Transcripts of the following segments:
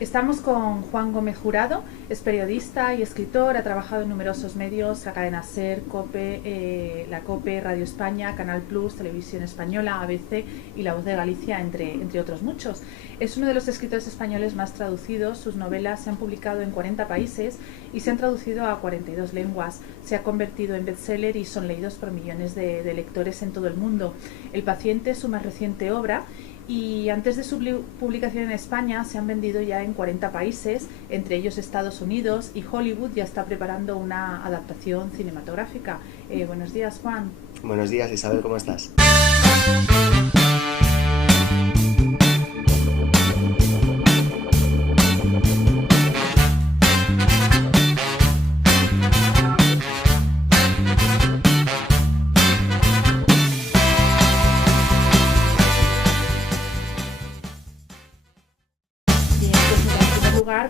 Estamos con Juan Gómez Jurado, es periodista y escritor, ha trabajado en numerosos medios, la cadena SER, COPE, la COPE, Radio España, Canal Plus, Televisión Española, ABC y La Voz de Galicia, entre otros muchos. Es uno de los escritores españoles más traducidos, sus novelas se han publicado en 40 países y se han traducido a 42 lenguas. Se ha convertido en bestseller y son leídos por millones de lectores en todo el mundo. El paciente es su más reciente obra, y antes de su publicación en España se han vendido ya en 40 países, entre ellos Estados Unidos, y Hollywood ya está preparando una adaptación cinematográfica. Buenos días, Juan. Buenos días, Isabel, ¿cómo estás?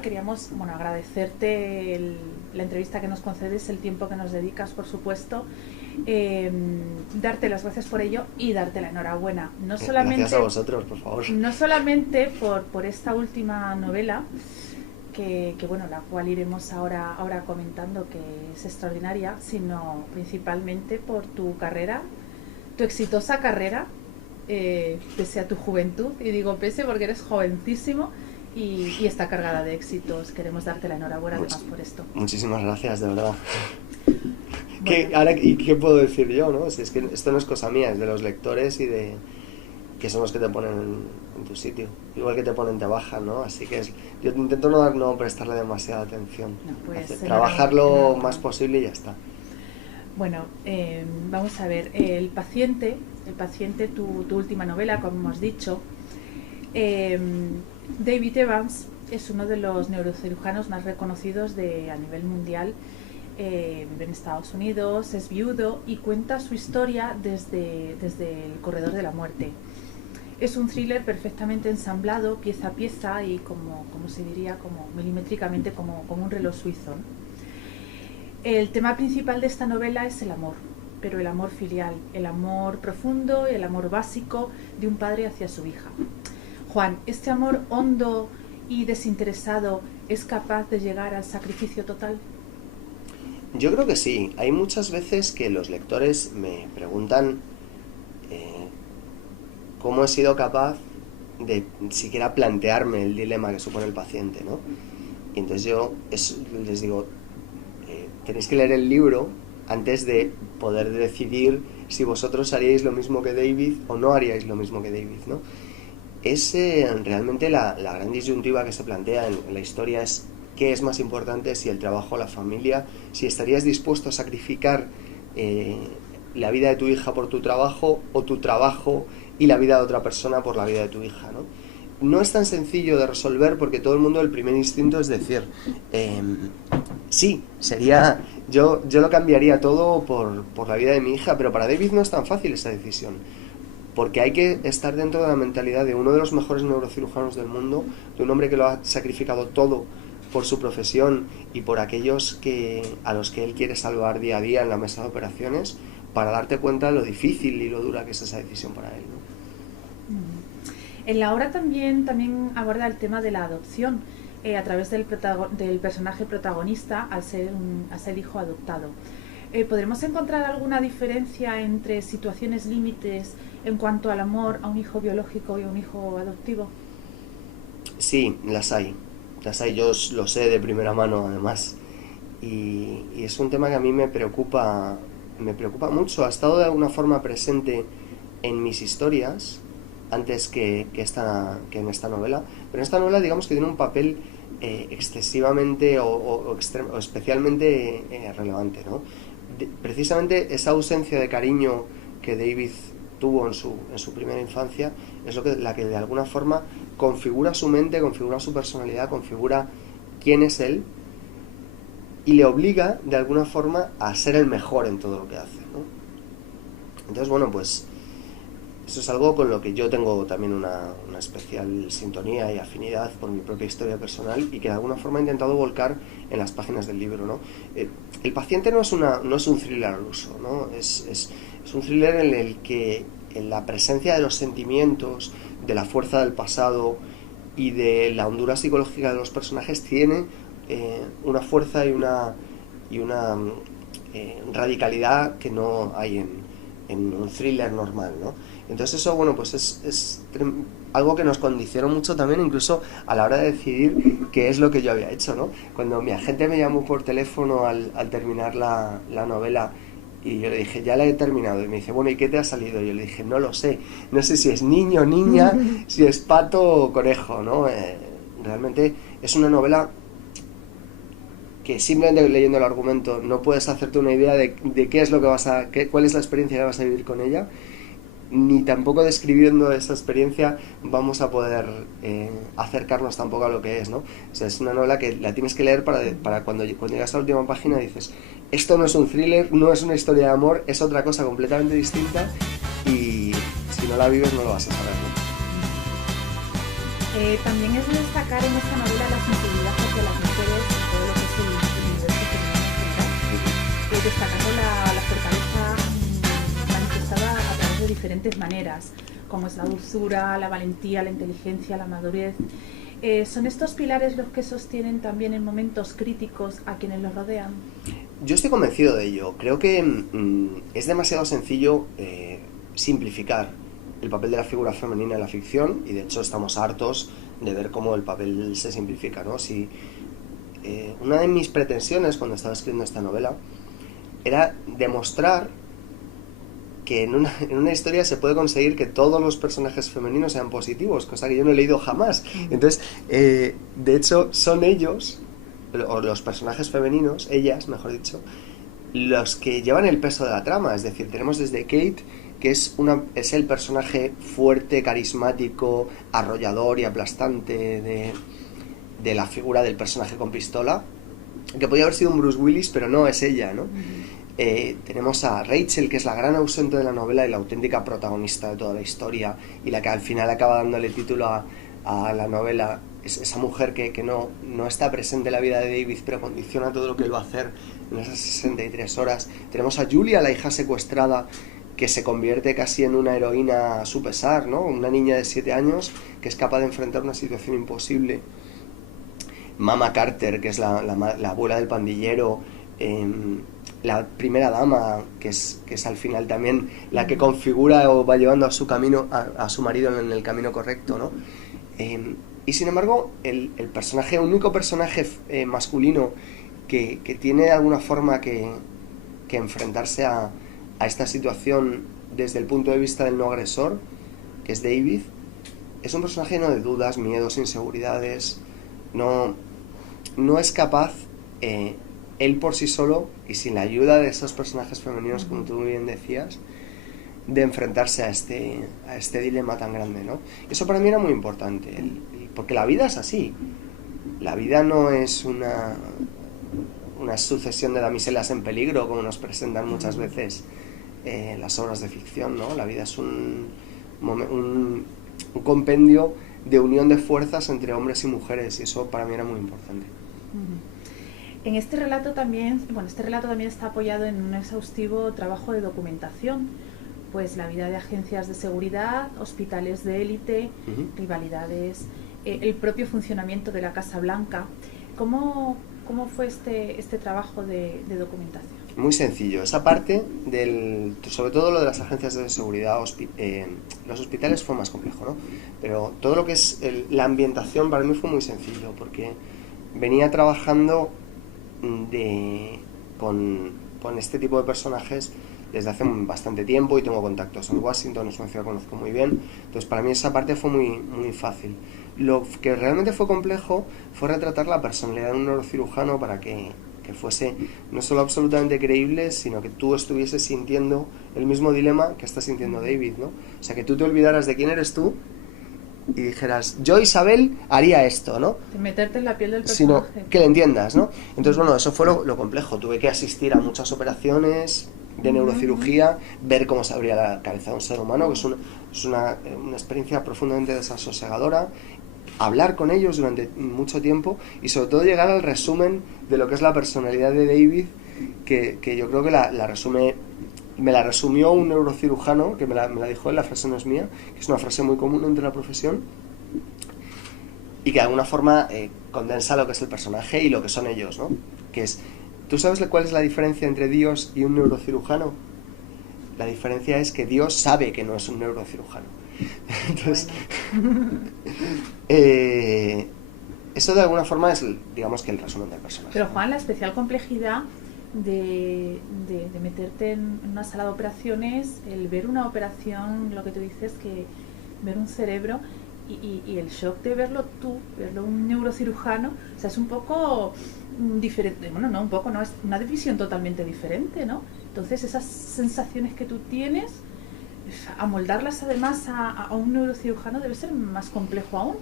Queríamos agradecerte la entrevista que nos concedes, el tiempo que nos dedicas, por supuesto, darte las gracias por ello y darte la enhorabuena. No solamente, gracias a vosotros, por favor. No solamente por esta última novela, que la cual iremos ahora comentando, que es extraordinaria, sino principalmente por tu carrera, tu exitosa carrera, pese a tu juventud, y digo pese porque eres jovencísimo. Y está cargada de éxitos. Queremos darte la enhorabuena además por esto. Muchísimas gracias, de verdad. Bueno. ¿Y qué puedo decir yo, no? Si es que esto no es cosa mía, es de los lectores y de que son los que te ponen en tu sitio. Igual que te ponen, te bajan, ¿no? Así que yo intento no prestarle demasiada atención. Trabajar lo más posible y ya está. Bueno, vamos a ver. El paciente, tu última novela, como hemos dicho, David Evans es uno de los neurocirujanos más reconocidos a nivel mundial. Vive en Estados Unidos, es viudo y cuenta su historia desde el corredor de la muerte. Es un thriller perfectamente ensamblado, pieza a pieza y como se diría, como milimétricamente, como un reloj suizo, ¿no? El tema principal de esta novela es el amor, pero el amor filial, el amor profundo y el amor básico de un padre hacia su hija. Juan, ¿este amor hondo y desinteresado es capaz de llegar al sacrificio total? Yo creo que sí. Hay muchas veces que los lectores me preguntan cómo he sido capaz de siquiera plantearme el dilema que supone el paciente, ¿no? Y entonces yo les digo, tenéis que leer el libro antes de poder decidir si vosotros haríais lo mismo que David o no haríais lo mismo que David, ¿no? Es realmente la gran disyuntiva que se plantea en la historia es qué es más importante, si el trabajo o la familia, si estarías dispuesto a sacrificar la vida de tu hija por tu trabajo o tu trabajo y la vida de otra persona por la vida de tu hija, ¿no? No es tan sencillo de resolver porque todo el mundo, el primer instinto es decir, sí, sería, yo lo cambiaría todo por la vida de mi hija, pero para David no es tan fácil esa decisión. Porque hay que estar dentro de la mentalidad de uno de los mejores neurocirujanos del mundo, de un hombre que lo ha sacrificado todo por su profesión y por aquellos a los que él quiere salvar día a día en la mesa de operaciones, para darte cuenta de lo difícil y lo dura que es esa decisión para él, ¿no? En la obra también aborda el tema de la adopción a través del personaje protagonista al ser hijo adoptado. ¿Podremos encontrar alguna diferencia entre situaciones límites en cuanto al amor a un hijo biológico y a un hijo adoptivo? Sí, las hay, yo lo sé de primera mano además, y es un tema que a mí me preocupa mucho. Ha estado de alguna forma presente en mis historias antes que en esta novela, pero en esta novela digamos que tiene un papel excesivamente o especialmente relevante, ¿no? Precisamente esa ausencia de cariño que David tuvo en su primera infancia es la que de alguna forma configura su mente, configura su personalidad, configura quién es él y le obliga de alguna forma a ser el mejor en todo lo que hace, ¿no? Entonces, bueno, pues eso es algo con lo que yo tengo también una especial sintonía y afinidad por mi propia historia personal y que de alguna forma he intentado volcar en las páginas del libro, ¿no? El paciente no es un thriller al uso, ¿no? Es un thriller en el que en la presencia de los sentimientos, de la fuerza del pasado y de la hondura psicológica de los personajes tiene una fuerza y una radicalidad que no hay en un thriller normal, ¿no? Entonces eso, bueno, pues es algo que nos condicionó mucho también, incluso a la hora de decidir qué es lo que yo había hecho, ¿no? Cuando mi agente me llamó por teléfono al terminar la novela y yo le dije, ya la he terminado, y me dice, bueno, ¿y qué te ha salido? Y yo le dije, no lo sé, no sé si es niño o niña, si es pato o conejo, ¿no? Realmente es una novela que simplemente leyendo el argumento no puedes hacerte una idea de qué es lo que cuál es la experiencia que vas a vivir con ella, ni tampoco describiendo esa experiencia vamos a poder acercarnos tampoco a lo que es, ¿no? O sea, es una novela que la tienes que leer para cuando llegas a la última página dices, esto no es un thriller, no es una historia de amor, es otra cosa completamente distinta y si no la vives no lo vas a saber, ¿no? También es de destacar en esta novela la sensibilidad hacia las mujeres y todo lo que es el universo femenino, destacando la fortaleza manifestada a través de diferentes maneras, como es la dulzura, la valentía, la inteligencia, la madurez. ¿Son estos pilares los que sostienen también en momentos críticos a quienes los rodean? Yo estoy convencido de ello. Creo que es demasiado sencillo simplificar el papel de la figura femenina en la ficción y de hecho estamos hartos de ver cómo el papel se simplifica, ¿no? Una de mis pretensiones cuando estaba escribiendo esta novela era demostrar que en una historia se puede conseguir que todos los personajes femeninos sean positivos, cosa que yo no he leído jamás. Entonces, de hecho, son ellos, o los personajes femeninos, ellas, mejor dicho, los que llevan el peso de la trama. Es decir, tenemos desde Kate, que es el personaje fuerte, carismático, arrollador y aplastante de la figura del personaje con pistola, que podría haber sido un Bruce Willis, pero no es ella, ¿no? Tenemos a Rachel, que es la gran ausente de la novela y la auténtica protagonista de toda la historia y la que al final acaba dándole título a la novela. Es esa mujer que no está presente en la vida de David, pero condiciona todo lo que él va a hacer en esas 63 horas. Tenemos a Julia, la hija secuestrada, que se convierte casi en una heroína a su pesar, ¿no? Una niña de 7 años que es capaz de enfrentar una situación imposible. Mama Carter, que es la abuela del pandillero, la primera dama, que es al final también la que configura o va llevando a su camino, a su marido en el camino correcto, ¿no? Y sin embargo, el único personaje masculino que tiene de alguna forma que enfrentarse a esta situación desde el punto de vista del no agresor, que es David, es un personaje lleno de dudas, miedos, inseguridades. No es capaz él por sí solo y sin la ayuda de esos personajes femeninos, como tú muy bien decías, de enfrentarse a este dilema tan grande, ¿no? Eso para mí era muy importante, porque la vida es así. La vida no es una sucesión de damiselas en peligro, como nos presentan muchas veces las obras de ficción, ¿no? La vida es un compendio de unión de fuerzas entre hombres y mujeres, y eso para mí era muy importante. En este relato también está apoyado en un exhaustivo trabajo de documentación, pues la vida de agencias de seguridad, hospitales de élite, rivalidades, el propio funcionamiento de la Casa Blanca. ¿Cómo fue este trabajo de documentación? Muy sencillo. Esa parte, sobre todo lo de las agencias de seguridad, los hospitales fue más complejo, ¿no? Pero todo lo que es la ambientación para mí fue muy sencillo, porque venía trabajando con este tipo de personajes desde hace bastante tiempo y tengo contactos en Washington, es una ciudad que conozco muy bien, entonces para mí esa parte fue muy, muy fácil. lo que realmente fue complejo fue retratar la personalidad de un neurocirujano para que fuese no solo absolutamente creíble, sino que tú estuvieses sintiendo el mismo dilema que está sintiendo David, ¿no? O sea, que tú te olvidaras de quién eres tú y dijeras, yo, Isabel, haría esto, ¿no? De meterte en la piel del Sino personaje. que le entiendas, ¿no? Entonces, bueno, eso fue lo complejo. Tuve que asistir a muchas operaciones de neurocirugía, ver cómo se abría la cabeza de un ser humano, que es una experiencia profundamente desasosegadora, hablar con ellos durante mucho tiempo y sobre todo llegar al resumen de lo que es la personalidad de David, que yo creo que me la resumió un neurocirujano, que me la dijo él, la frase no es mía, que es una frase muy común entre la profesión y que de alguna forma condensa lo que es el personaje y lo que son ellos, ¿no? Que es, ¿tú sabes cuál es la diferencia entre Dios y un neurocirujano? La diferencia es que Dios sabe que no es un neurocirujano. Entonces, eso de alguna forma es, digamos, que el resumen del personaje. Pero Juan, la especial complejidad de meterte en una sala de operaciones, el ver una operación, lo que tú dices, que ver un cerebro y el shock de verlo un neurocirujano, o sea, es un poco diferente, bueno, no un poco, no, es una visión totalmente diferente, ¿no? Entonces esas sensaciones que tú tienes, amoldarlas además a un neurocirujano debe ser más complejo aún.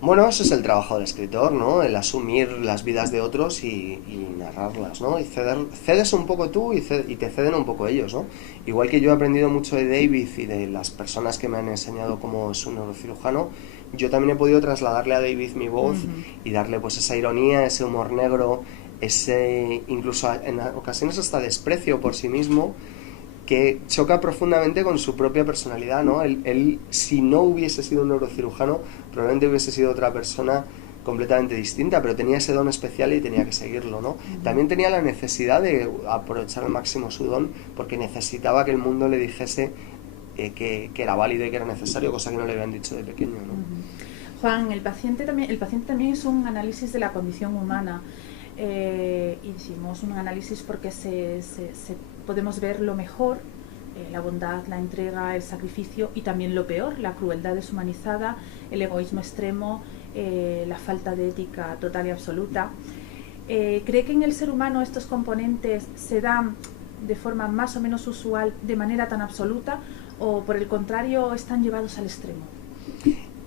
Bueno, eso es el trabajo del escritor, ¿no? El asumir las vidas de otros y narrarlas, ¿no? Y cedes un poco tú y te ceden un poco ellos, ¿no? Igual que yo he aprendido mucho de David y de las personas que me han enseñado cómo es un neurocirujano, yo también he podido trasladarle a David mi voz y darle pues esa ironía, ese humor negro, ese incluso en ocasiones hasta desprecio por sí mismo, que choca profundamente con su propia personalidad, ¿no? Él, si no hubiese sido un neurocirujano, probablemente hubiese sido otra persona completamente distinta, pero tenía ese don especial y tenía que seguirlo, ¿no? También tenía la necesidad de aprovechar al máximo su don, porque necesitaba que el mundo le dijese que era válido y que era necesario, cosa que no le habían dicho de pequeño, ¿no? Juan, el paciente también es un análisis de la condición humana. Hicimos un análisis porque podemos ver lo mejor, la bondad, la entrega, el sacrificio y también lo peor, la crueldad deshumanizada, el egoísmo extremo, la falta de ética total y absoluta. ¿Cree que en el ser humano estos componentes se dan de forma más o menos usual de manera tan absoluta o por el contrario están llevados al extremo?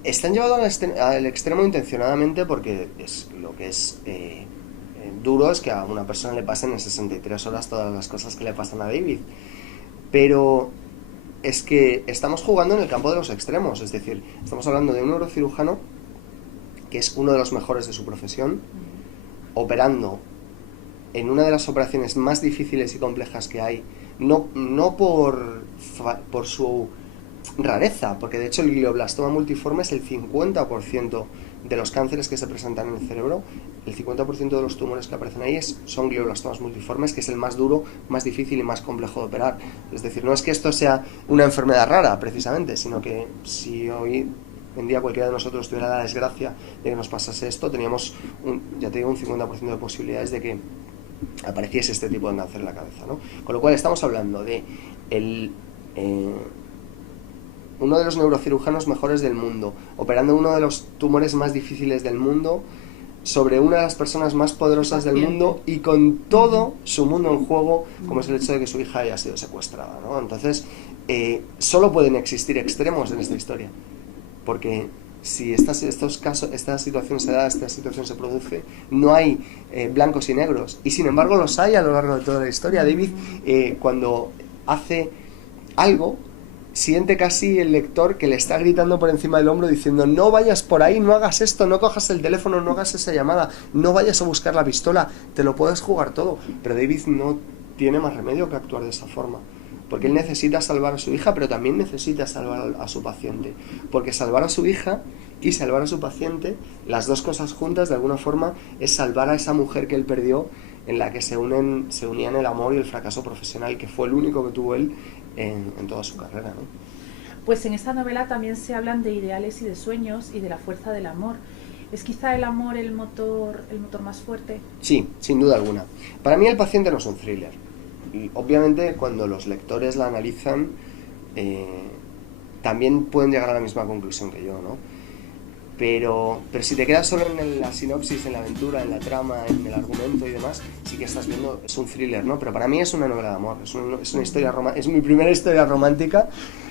Están llevados al extremo intencionadamente porque es lo que es duro es que a una persona le pasen en 63 horas todas las cosas que le pasan a David, pero es que estamos jugando en el campo de los extremos, es decir, estamos hablando de un neurocirujano que es uno de los mejores de su profesión, operando en una de las operaciones más difíciles y complejas que hay, no por su rareza, porque de hecho el glioblastoma multiforme es el 50% de los cánceres que se presentan en el cerebro, el 50% de los tumores que aparecen ahí son glioblastomas multiformes, que es el más duro, más difícil y más complejo de operar. Es decir, no es que esto sea una enfermedad rara, precisamente, sino que si hoy en día cualquiera de nosotros tuviera la desgracia de que nos pasase esto, teníamos, ya te digo, un 50% de posibilidades de que apareciese este tipo de cáncer en la cabeza, ¿no? Con lo cual estamos hablando de uno de los neurocirujanos mejores del mundo, operando uno de los tumores más difíciles del mundo, sobre una de las personas más poderosas del mundo y con todo su mundo en juego, como es el hecho de que su hija haya sido secuestrada, ¿no? Entonces, solo pueden existir extremos en esta historia, porque si esta situación se da, esta situación se produce, no hay blancos y negros, y sin embargo los hay a lo largo de toda la historia. David, cuando hace algo, siente casi el lector que le está gritando por encima del hombro diciendo: no vayas por ahí, no hagas esto, no cojas el teléfono, no hagas esa llamada, no vayas a buscar la pistola, te lo puedes jugar todo. Pero David no tiene más remedio que actuar de esa forma, porque él necesita salvar a su hija, pero también necesita salvar a su paciente, porque salvar a su hija y salvar a su paciente, las dos cosas juntas de alguna forma es salvar a esa mujer que él perdió, en la que se unían el amor y el fracaso profesional, que fue el único que tuvo él en toda su carrera, ¿no? Pues en esta novela también se hablan de ideales y de sueños y de la fuerza del amor. ¿Es quizá el amor el motor más fuerte? Sí, sin duda alguna. Para mí El paciente no es un thriller. Y obviamente cuando los lectores la analizan también pueden llegar a la misma conclusión que yo, ¿no? pero si te quedas solo en la sinopsis, en la aventura, en la trama, en el argumento y demás, sí que estás viendo, es un thriller, ¿no? Pero para mí es una novela de amor, es una historia es mi primera historia romántica.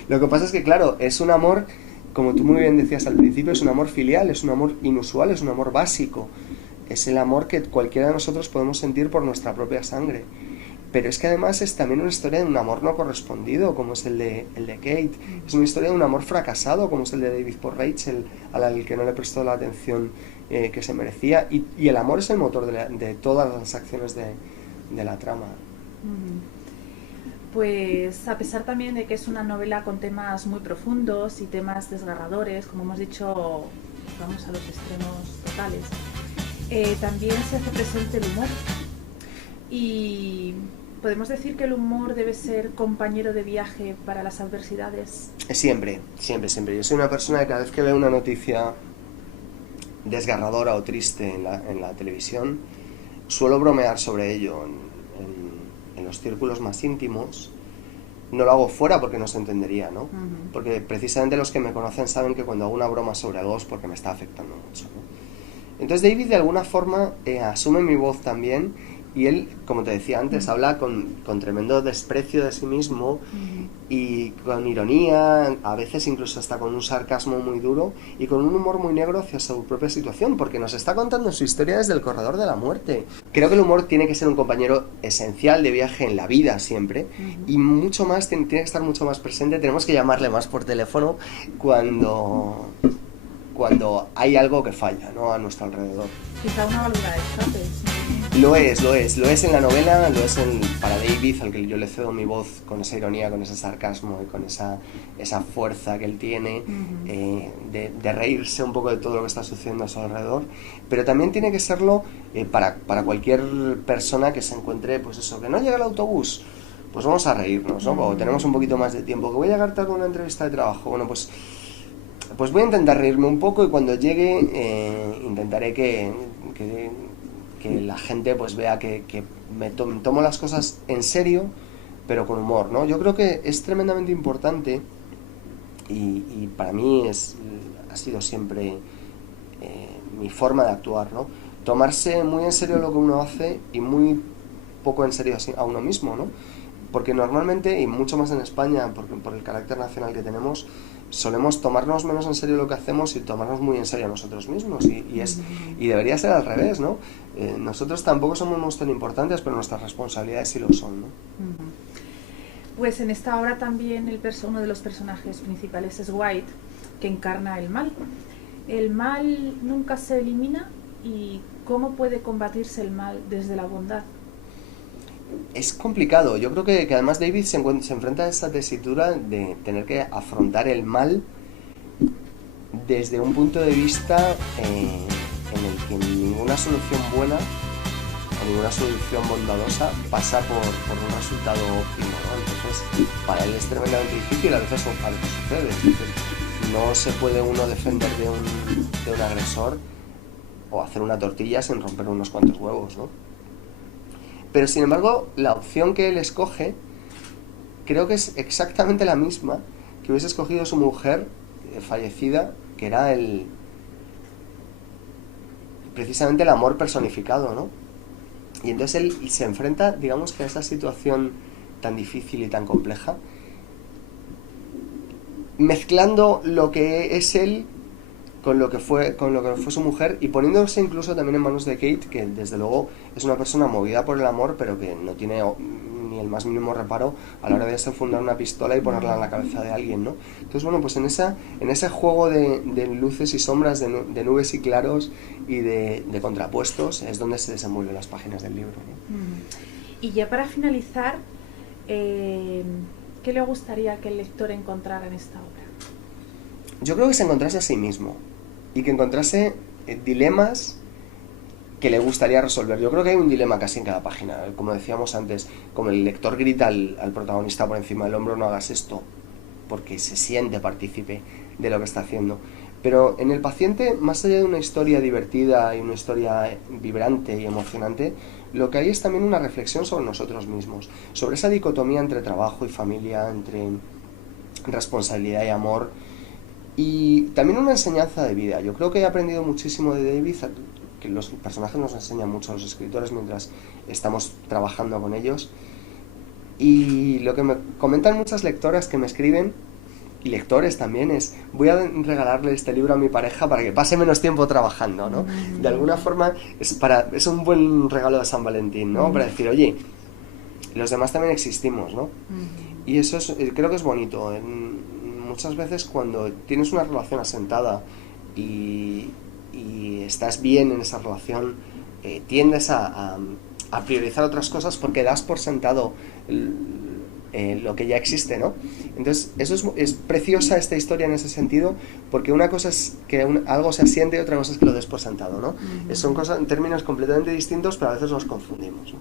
Lo que pasa es que, claro, es un amor, como tú muy bien decías al principio, es un amor filial, es un amor inusual, es un amor básico. Es el amor que cualquiera de nosotros podemos sentir por nuestra propia sangre. Pero es que además es también una historia de un amor no correspondido, como es el de Kate. Es una historia de un amor fracasado, como es el de David por Rachel, al que no le prestó la atención que se merecía. Y el amor es el motor de todas las acciones de la trama. Pues a pesar también de que es una novela con temas muy profundos y temas desgarradores, como hemos dicho, vamos a los extremos totales, también se hace presente el humor. Y podemos decir que el humor debe ser compañero de viaje para las adversidades. Siempre, siempre, siempre. Yo soy una persona que cada vez que veo una noticia desgarradora o triste en la televisión, suelo bromear sobre ello en los círculos más íntimos. No lo hago fuera porque no se entendería, ¿no? Porque precisamente los que me conocen saben que cuando hago una broma sobre algo es porque me está afectando mucho, ¿no? Entonces David de alguna forma asume mi voz también. Y él, como te decía antes, habla con tremendo desprecio de sí mismo y con ironía, a veces incluso hasta con un sarcasmo muy duro y con un humor muy negro hacia su propia situación, porque nos está contando su historia desde el corredor de la muerte. Creo que el humor tiene que ser un compañero esencial de viaje en la vida siempre y mucho más, tiene que estar mucho más presente. Tenemos que llamarle más por teléfono cuando hay algo que falla, ¿no?, a nuestro alrededor. Quizá una válvula de escape. Lo es en la novela, lo es para David, al que yo le cedo mi voz con esa ironía, con ese sarcasmo y con esa fuerza que él tiene de reírse un poco de todo lo que está sucediendo a su alrededor, pero también tiene que serlo para cualquier persona que se encuentre, pues eso, que no llega el autobús, pues vamos a reírnos, ¿no? O tenemos un poquito más de tiempo, que voy a llegar tarde a una entrevista de trabajo, bueno, pues voy a intentar reírme un poco y cuando llegue intentaré que la gente pues vea que me tomo las cosas en serio, pero con humor, ¿no? Yo creo que es tremendamente importante y para mí ha sido siempre mi forma de actuar, ¿no? Tomarse muy en serio lo que uno hace y muy poco en serio a uno mismo, ¿no? Porque normalmente, y mucho más en España, por el carácter nacional que tenemos, solemos tomarnos menos en serio lo que hacemos y tomarnos muy en serio a nosotros mismos y debería ser al revés, ¿no? Nosotros tampoco somos tan importantes, pero nuestras responsabilidades sí lo son, ¿no? Pues en esta obra también uno de los personajes principales es White, que encarna el mal. ¿El mal nunca se elimina? ¿Y cómo puede combatirse el mal desde la bondad? Es complicado. Yo creo que además David se enfrenta a esa tesitura de tener que afrontar el mal desde un punto de vista en el que ninguna solución buena o ninguna solución bondadosa pasa por un resultado óptimo, ¿no? Entonces para él es tremendamente difícil, a veces sucede. No se puede uno defender de un agresor o hacer una tortilla sin romper unos cuantos huevos, ¿no? Pero sin embargo, la opción que él escoge creo que es exactamente la misma que hubiese escogido su mujer fallecida, que era precisamente el amor personificado, ¿no? Y entonces él se enfrenta, digamos, que a esa situación tan difícil y tan compleja, mezclando lo que es él con lo que fue su mujer y poniéndose incluso también en manos de Kate, que desde luego es una persona movida por el amor, pero que no tiene ni el más mínimo reparo a la hora de desenfundar una pistola y ponerla en la cabeza de alguien, ¿no? Entonces, bueno, pues en ese juego de luces y sombras, de nubes y claros y de contrapuestos, es donde se desenvuelven las páginas del libro, ¿no? Y ya para finalizar, ¿qué le gustaría que el lector encontrara en esta obra? Yo creo que se encontrase a sí mismo y que encontrase dilemas que le gustaría resolver. Yo creo que hay un dilema casi en cada página. Como decíamos antes, como el lector grita al protagonista por encima del hombro, no hagas esto, porque se siente partícipe de lo que está haciendo. Pero en el paciente, más allá de una historia divertida y una historia vibrante y emocionante, lo que hay es también una reflexión sobre nosotros mismos, sobre esa dicotomía entre trabajo y familia, entre responsabilidad y amor, Y también una enseñanza de vida. Yo creo que he aprendido muchísimo de David, que los personajes nos enseñan mucho a los escritores mientras estamos trabajando con ellos. Y lo que me comentan muchas lectoras que me escriben, y lectores también, es: voy a regalarle este libro a mi pareja para que pase menos tiempo trabajando, ¿no? De alguna forma es un buen regalo de San Valentín, ¿no? Para decir, oye, los demás también existimos, ¿no? Y eso creo que es bonito. Muchas veces cuando tienes una relación asentada y estás bien en esa relación, tiendes a priorizar otras cosas porque das por sentado lo que ya existe, ¿no? Entonces, eso es preciosa esta historia en ese sentido, porque una cosa es que algo se asiente y otra cosa es que lo des por sentado, ¿no? Son cosas en términos completamente distintos, pero a veces los confundimos, ¿no?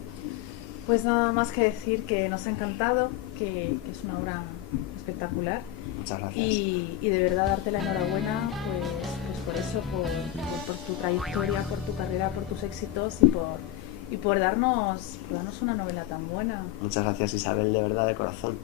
Pues nada más que decir que nos ha encantado, que es una obra espectacular. Muchas gracias. Y de verdad darte la enhorabuena pues por eso, por tu trayectoria, por tu carrera, por tus éxitos y por darnos una novela tan buena. Muchas gracias, Isabel, de verdad, de corazón.